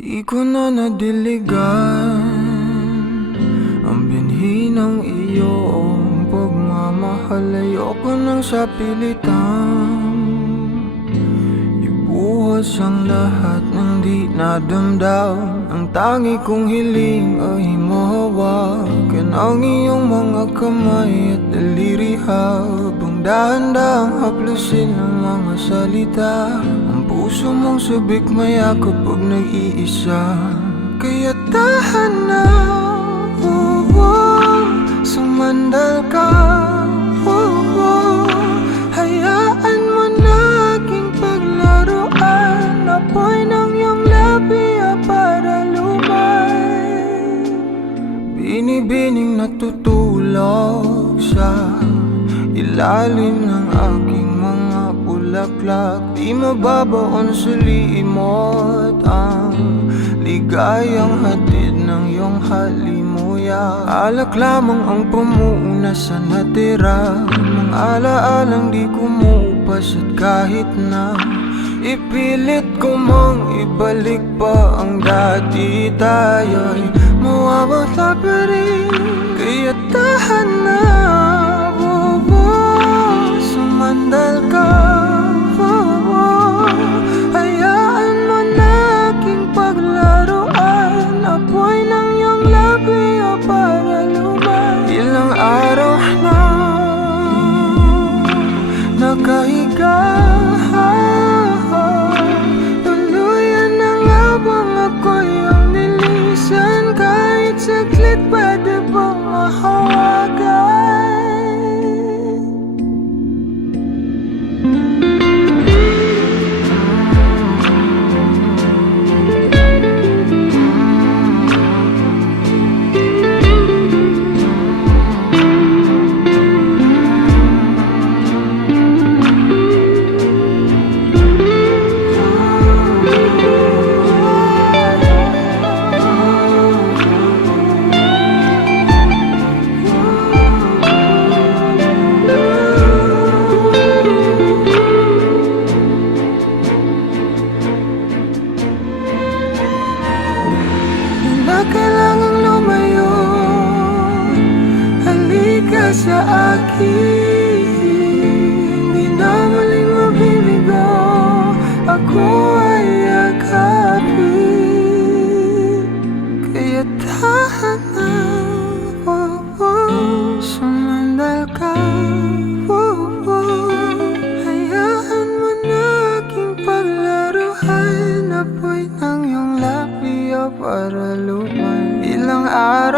Di ko na nadiligan ang binhi ng iyong pagmamahal. Ayoko nang sa pilitan ibuhos ang lahat ng di nadamdam. Ang tangi kong hiling ay mahawakan ang iyong mga kamay at daliri, habang dahan-dahang haplusin ang mga salita. Ang puso mong sabik mayakap pag nag-iisa, kaya tahan na, sumandal ka, hayaan mo na aking paglaruan. Apoy ng iyong labi para lumay, binibining natutulog sa ilalim ng aking mga bulaklak. Di mababaon sa limot ang ligayang hatid ng iyong halimuyak. Alak lamang ang pamuuna sa natira, mga alaalang di kumupas. At kahit na ipilit ko mang ibalik pa ang dati, tayo'y mawawala pa rin. Kaya tahan na, sumandal ka, hayaan mo na aking paglaruan. Apoy ng iyong labi para lumay. Ilang araw na nakahiga, tuluyan na nga bang ako'y ang nilisan? Kahit saglit pwede bang mahawagan? Kailangang lumayo, halika sa akin. Di na muling mabibigo, ako ay yakapin. Kaya tahan na, sumandal ka, hayaan mo na aking paglaruan. Apoy ng iyong labi para lumay. Ilang araw